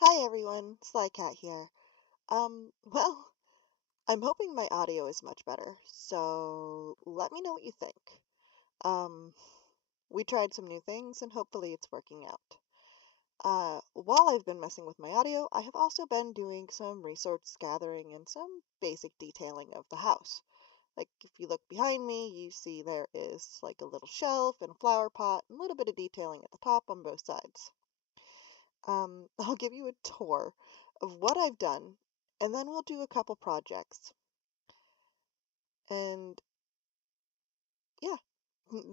Hi everyone, Slycat here. Well, I'm hoping my audio is much better, so let me know what you think. Um, we tried some new things and hopefully it's working out. While I've been messing with my audio, I have also been doing some resource gathering and some basic detailing of the house. Like if you look behind me, you see there is like a little shelf and a flower pot and a little bit of detailing at the top on both sides. I'll give you a tour of what I've done, and then we'll do a couple projects. And yeah,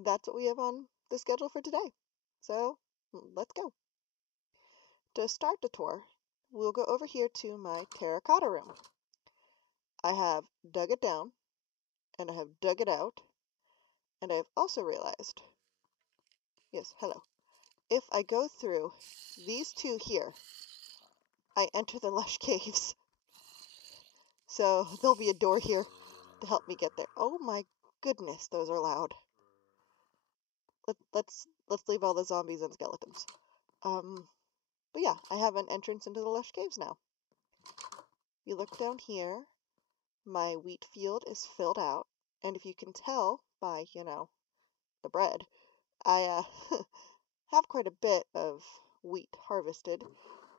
that's what we have on the schedule for today. So let's go. To start the tour, we'll go over here to my terracotta room. I have dug it down, and I have dug it out, and I have also realized, yes, hello, if I go through these two here, I enter the lush caves. So there'll be a door here to help me get there. Oh my goodness, those are loud. Let's leave all the zombies and skeletons. But yeah, I have an entrance into the lush caves now. You look down here, my wheat field is filled out, and if you can tell by, the bread, I have quite a bit of wheat harvested.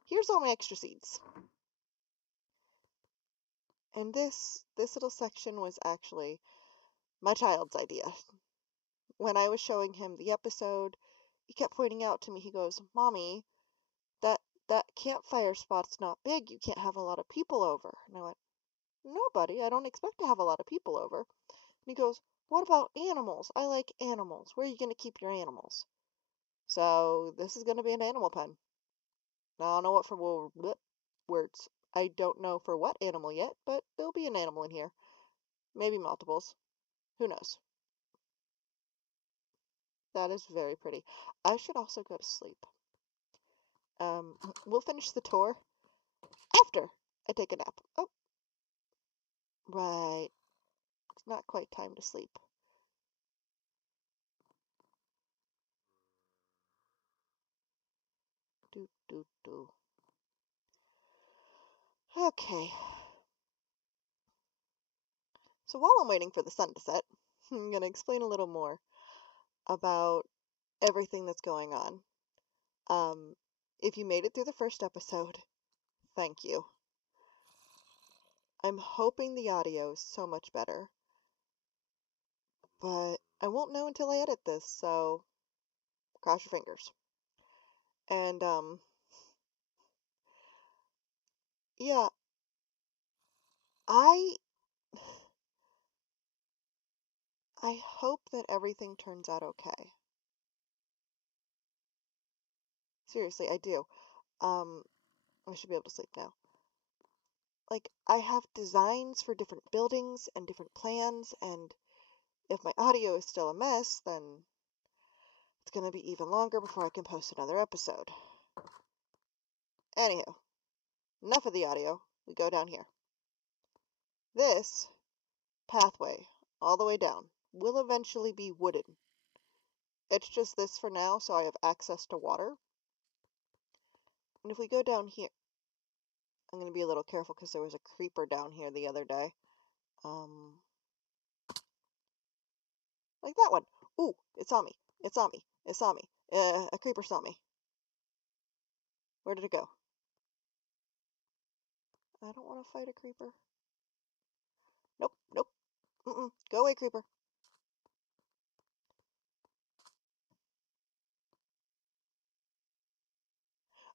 Here's all my extra seeds. And this little section was actually my child's idea. When I was showing him the episode, he kept pointing out to me, he goes, "Mommy, that that campfire spot's not big. You can't have a lot of people over." And I went, "No, buddy, I don't expect to have a lot of people over." And he goes, "What about animals? I like animals. Where are you going to keep your animals?" So this is going to be an animal pen. I don't know what for words. I don't know for what animal yet, but there'll be an animal in here. Maybe multiples. Who knows? That is very pretty. I should also go to sleep. We'll finish the tour after I take a nap. Oh, right. It's not quite time to sleep. Do, do, do. Okay. So while I'm waiting for the sun to set, I'm going to explain a little more about everything that's going on. If you made it through the first episode, thank you. I'm hoping the audio is so much better, but I won't know until I edit this, so cross your fingers. And, yeah, I I hope that everything turns out okay. Seriously, I do. Um, I should be able to sleep now. Like, I have designs for different buildings and different plans, and if my audio is still a mess, then it's gonna be even longer before I can post another episode. Anywho, enough of the audio. We go down here. This pathway, all the way down, will eventually be wooden. It's just this for now, so I have access to water. And if we go down here, I'm going to be a little careful because there was a creeper down here the other day. Um, like that one. Ooh, it saw me. It saw me. It saw me. A creeper saw me. Where did it go? I don't want to fight a creeper. Nope, nope. Mm-mm. Go away, creeper.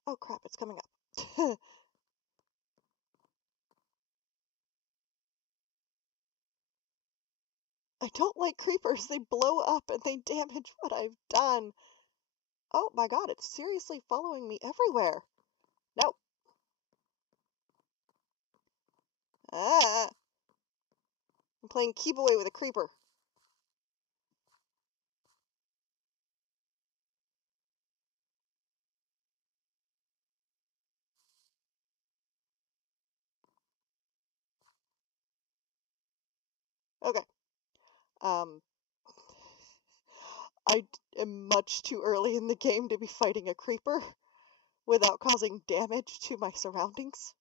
Oh crap, it's coming up. I don't like creepers. They blow up and they damage what I've done. Oh my god, it's seriously following me everywhere. No. Ah. I'm playing keep away with a creeper. Okay. Um, I am much too early in the game to be fighting a creeper. without causing damage to my surroundings.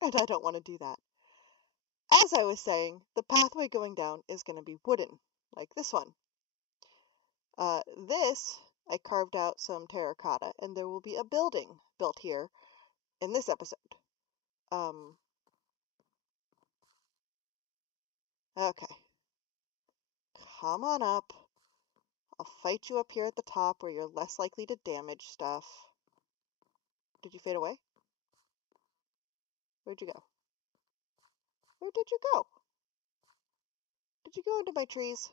And I don't want to do that. As I was saying, the pathway going down is going to be wooden, like this one. This, I carved out some terracotta, and there will be a building built here in this episode. Okay. Come on up. I'll fight you up here at the top where you're less likely to damage stuff. Did you fade away? Where'd you go? Where did you go? Did you go into my trees?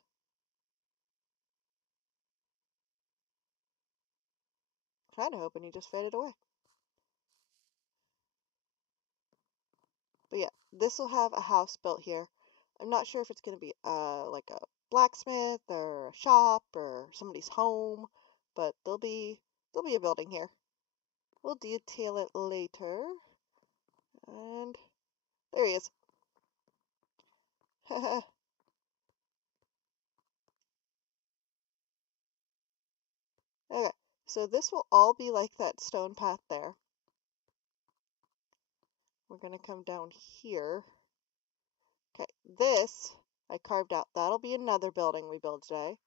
Kinda hoping you just faded away. But yeah, this will have a house built here. I'm not sure if it's gonna be like a blacksmith or a shop or somebody's home, but there'll be a building here. We'll detail it later. And there he is. Okay, so this will all be like that stone path there. We're gonna come down here. Okay, this I carved out. That'll be another building we build today.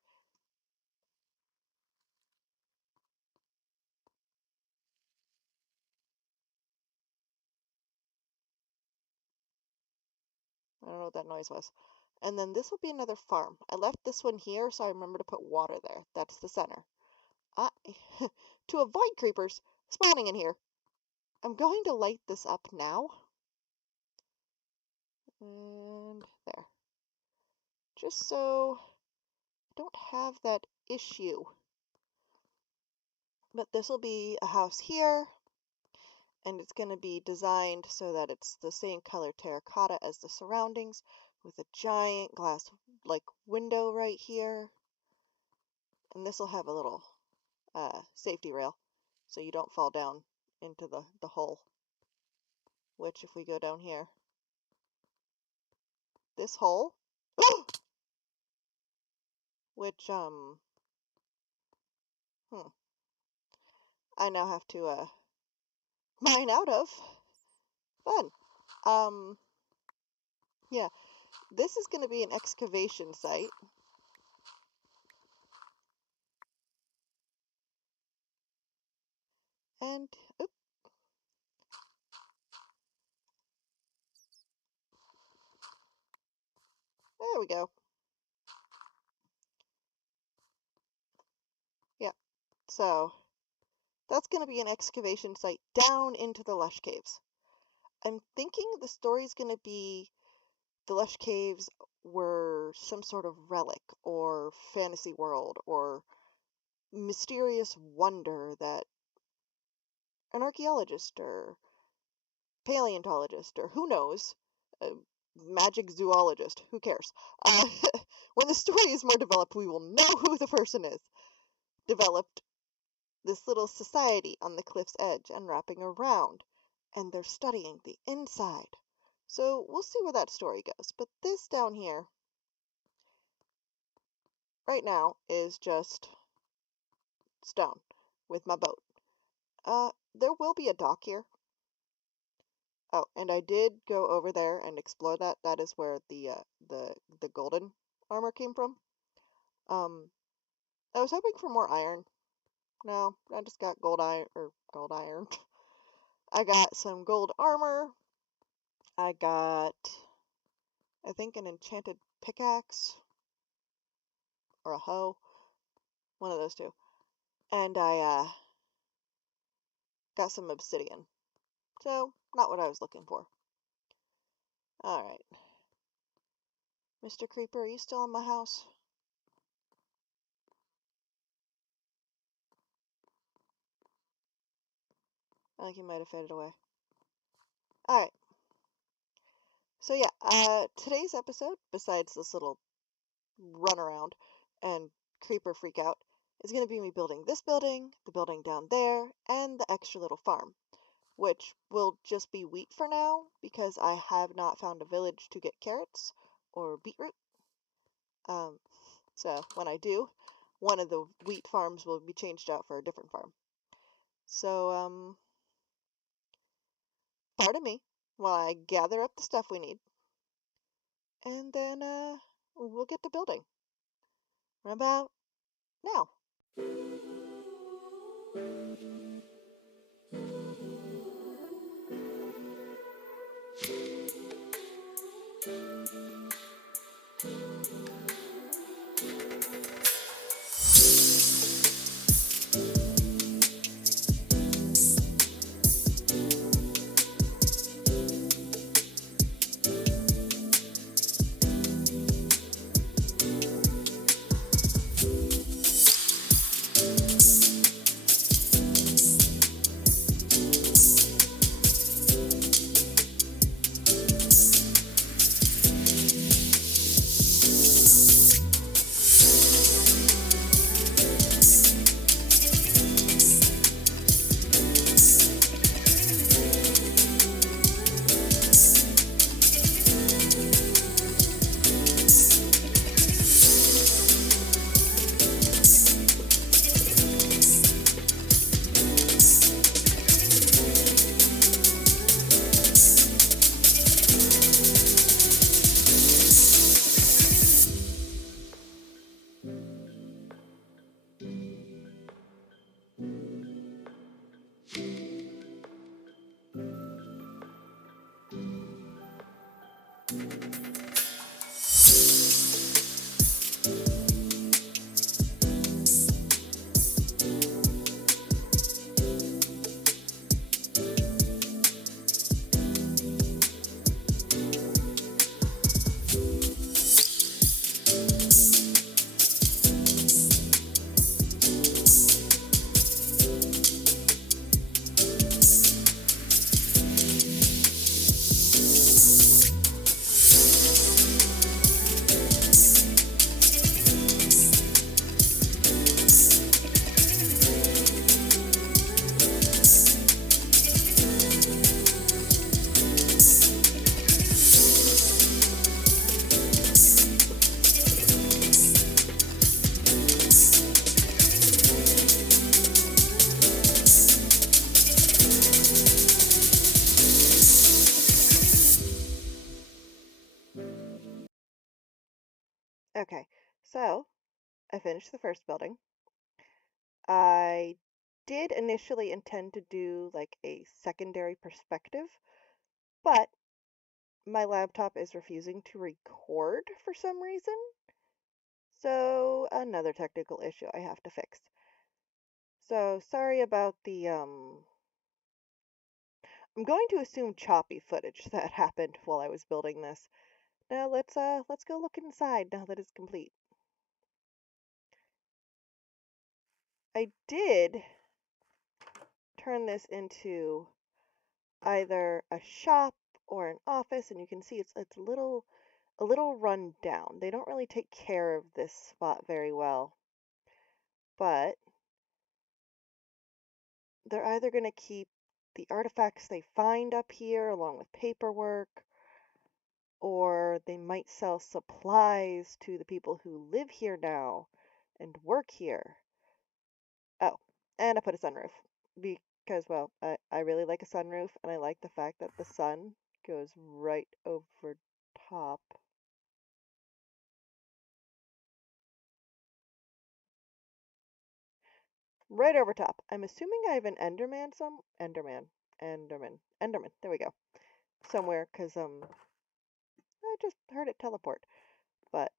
I don't know what that noise was. And then this will be another farm. I left this one here, so I remember to put water there. That's the center. I, to avoid creepers spawning in here, I'm going to light this up now. And there. Just so I don't have that issue. But this will be a house here, and it's going to be designed so that it's the same color terracotta as the surroundings, with a giant glass like window right here. And this will have a little safety rail so you don't fall down into the hole. Which, if we go down here, this hole, which I now have to mine out of. Fun. Yeah, this is going to be an excavation site. And oop, there we go. Yeah, so that's going to be an excavation site down into the lush caves. I'm thinking the story's going to be the lush caves were some sort of relic or fantasy world or mysterious wonder that an archaeologist or paleontologist or who knows, a magic zoologist, who cares? When the story is more developed, we will know who the person is. Developed this little society on the cliff's edge and wrapping around, and they're studying the inside. So we'll see where that story goes. But this down here, right now, is just stone with my boat. There will be a dock here. Oh, and I did go over there and explore that. That is where the golden armor came from. I was hoping for more iron. No, I just got gold iron. I got some gold armor. I got, I think, an enchanted pickaxe or a hoe, one of those two. And I got some obsidian. So, not what I was looking for. All right, Mr. Creeper, are you still in my house? I think he might have faded away. All right. So yeah, today's episode, besides this little run around and creeper freak out, is going to be me building this building, the building down there, and the extra little farm, which will just be wheat for now because I have not found a village to get carrots or beetroot. So when I do, one of the wheat farms will be changed out for a different farm. So, pardon me while I gather up the stuff we need, and then, we'll get to building. What about now? Okay, so I finished the first building. I did initially intend to do like a secondary perspective, but my laptop is refusing to record for some reason. So another technical issue I have to fix. So sorry about the I'm going to assume choppy footage that happened while I was building this. Now let's go look inside now that it's complete. I did turn this into either a shop or an office, and you can see it's a little run down. They don't really take care of this spot very well, but they're either going to keep the artifacts they find up here along with paperwork, or they might sell supplies to the people who live here now and work here. Oh, and I put a sunroof because, well, I really like a sunroof, and I like the fact that the sun goes right over top. Right over top. I'm assuming I have an Enderman. There we go. Somewhere, because I just heard it teleport. But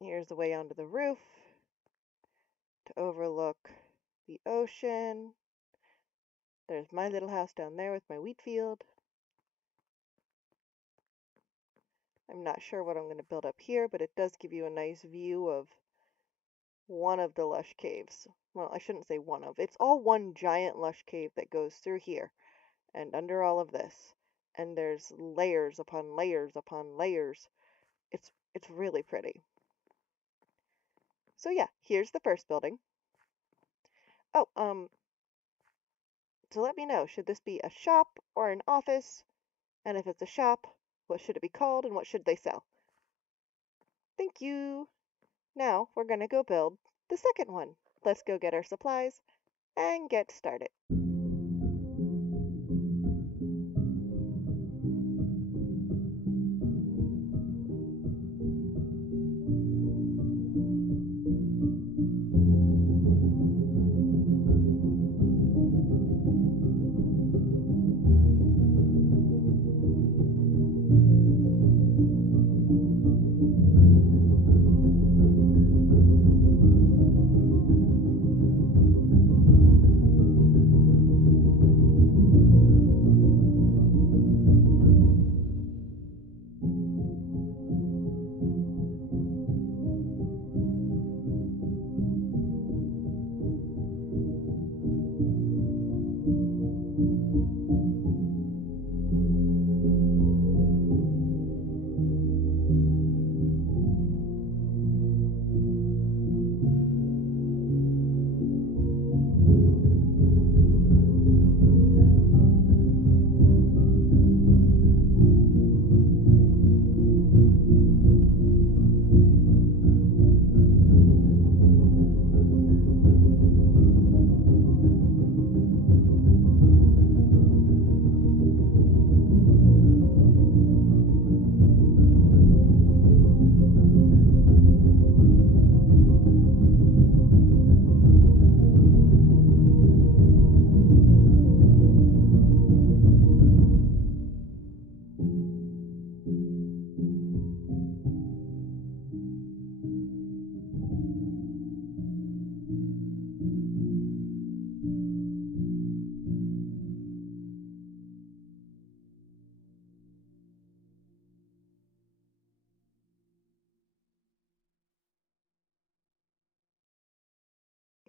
here's the way onto the roof to overlook the ocean. There's my little house down there with my wheat field. I'm not sure what I'm going to build up here, but it does give you a nice view of one of the lush caves. Well, I shouldn't say one of. It's all one giant lush cave that goes through here and under all of this. And there's layers upon layers upon layers. It's really pretty. So yeah, here's the first building. Oh, so let me know, should this be a shop or an office? And if it's a shop, what should it be called and what should they sell? Thank you. Now we're gonna go build the second one. Let's go get our supplies and get started.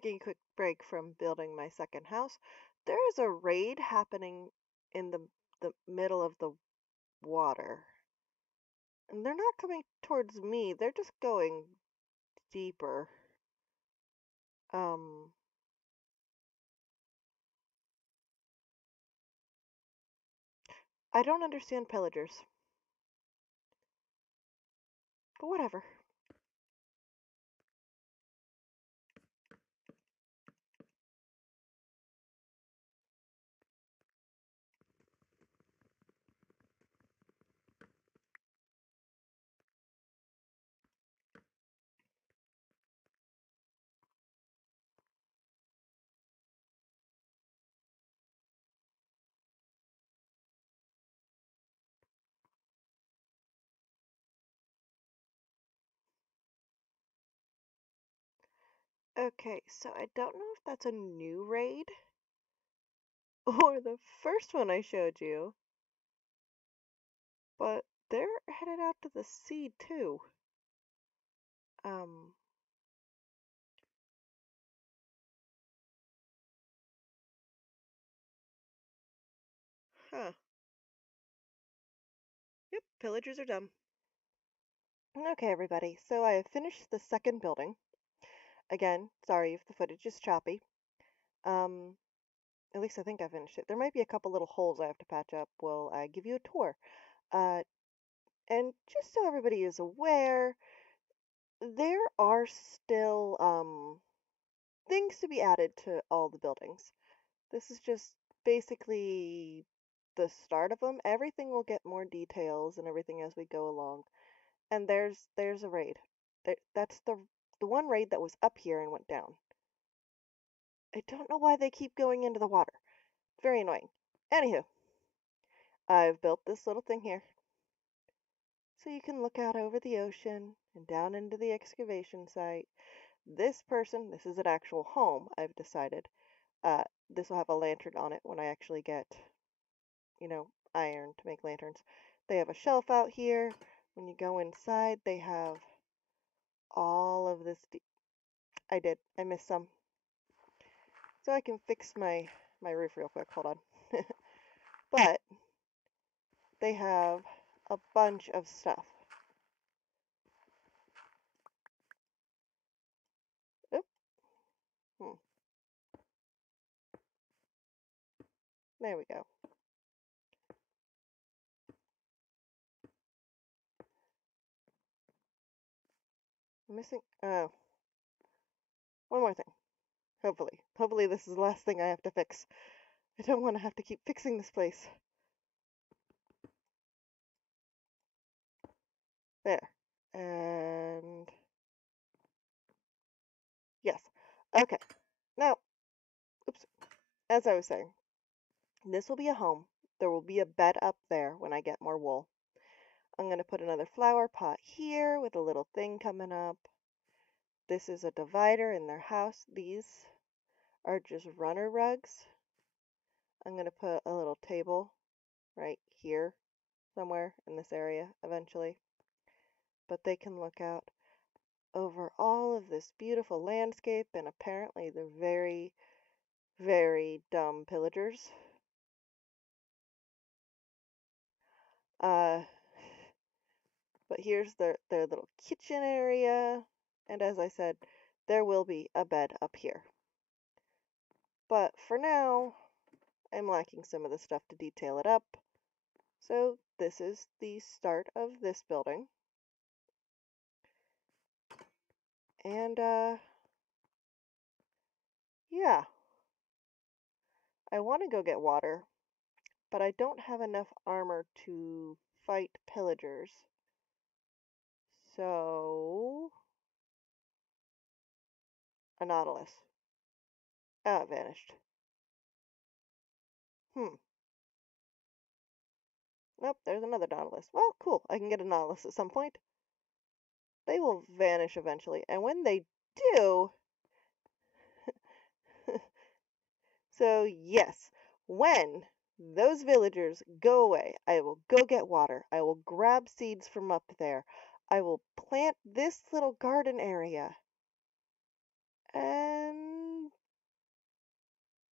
Taking a quick break from building my second house, there is a raid happening in the middle of the water. And they're not coming towards me, they're just going deeper. Um, I don't understand pillagers, but whatever. Okay, so I don't know if that's a new raid or the first one I showed you, but they're headed out to the sea too. Um, huh. Yep, pillagers are dumb. Okay, everybody, so I have finished the second building. Again, sorry if the footage is choppy. Um, at least I think I finished it. There might be a couple little holes I have to patch up while I give you a tour. Uh, and just so everybody is aware, there are still things to be added to all the buildings. This is just basically the start of them. Everything will get more details and everything as we go along. And there's a raid. That's the one raid that was up here and went down. I don't know why they keep going into the water. Very annoying. Anywho, I've built this little thing here so you can look out over the ocean and down into the excavation site. This is an actual home, I've decided. This will have a lantern on it when I actually get, iron to make lanterns. They have a shelf out here. When you go inside, they have all of this. I did. I missed some. So I can fix my roof real quick. Hold on. But they have a bunch of stuff. Oop. Hmm. There we go. I'm missing. Oh, one more thing. Hopefully. Hopefully this is the last thing I have to fix. I don't want to have to keep fixing this place. There. And yes. Okay. Now, oops. As I was saying, this will be a home. There will be a bed up there when I get more wool. I'm going to put another flower pot here with a little thing coming up. This is a divider in their house. These are just runner rugs. I'm going to put a little table right here somewhere in this area eventually. But they can look out over all of this beautiful landscape, and apparently they're very, very dumb pillagers. Uh, but here's their little kitchen area, and as I said, there will be a bed up here. But for now, I'm lacking some of the stuff to detail it up. So this is the start of this building. And, yeah. I want to go get water, but I don't have enough armor to fight pillagers. So, a nautilus. Oh, it vanished. Hmm. Nope, there's another nautilus. Well, cool. I can get a nautilus at some point. They will vanish eventually, and when they do, so yes, when those villagers go away, I will go get water. I will grab seeds from up there. I will plant this little garden area. And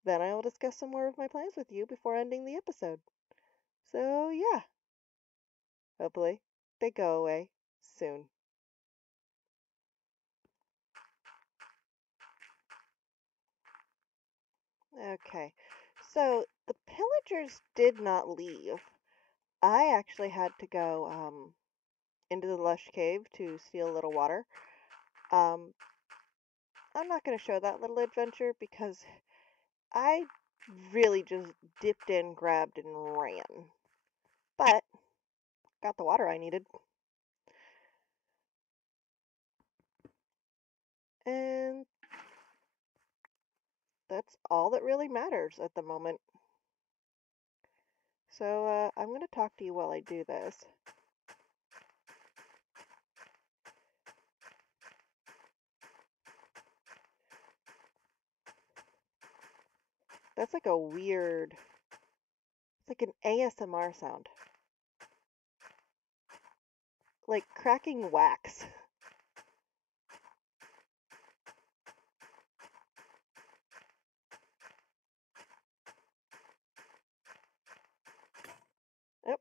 then I will discuss some more of my plans with you before ending the episode. So, yeah, hopefully they go away soon. Okay, so the pillagers did not leave. I actually had to go into the lush cave to steal a little water. Um, I'm not going to show that little adventure because I really just dipped in, grabbed, and ran. But got the water I needed. And that's all that really matters at the moment. So I'm going to talk to you while I do this. That's like a weird, it's like an ASMR sound. Like cracking wax. Yep.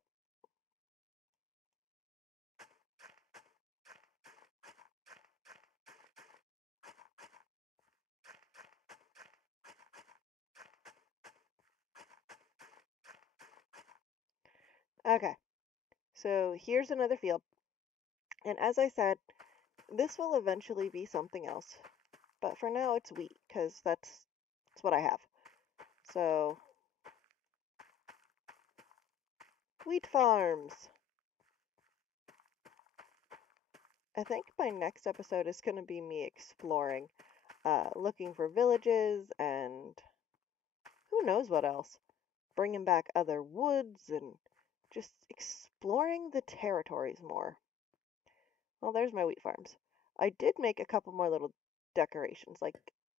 Okay. So here's another field. And as I said, this will eventually be something else. But for now, it's wheat, because that's what I have. So, wheat farms. I think my next episode is going to be me exploring, looking for villages, and who knows what else. Bringing back other woods and just exploring the territories more. Well, there's my wheat farms. I did make a couple more little decorations, like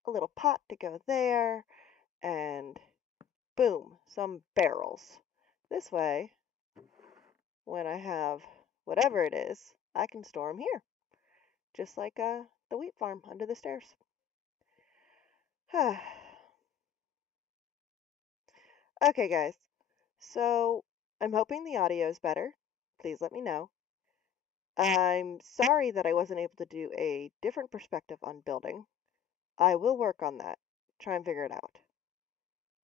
a little pot to go there, and boom, some barrels. This way, when I have whatever it is, I can store them here, just like the wheat farm under the stairs. Okay, guys, so I'm hoping the audio is better. Please let me know. I'm sorry that I wasn't able to do a different perspective on building. I will work on that, try and figure it out.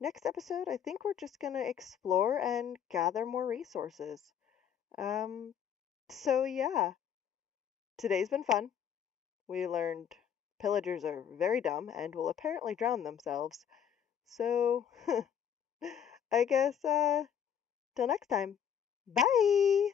Next episode, I think we're just going to explore and gather more resources. Um, so yeah, today's been fun. We learned Pillagers are very dumb and will apparently drown themselves. So, I guess, till next time. Bye!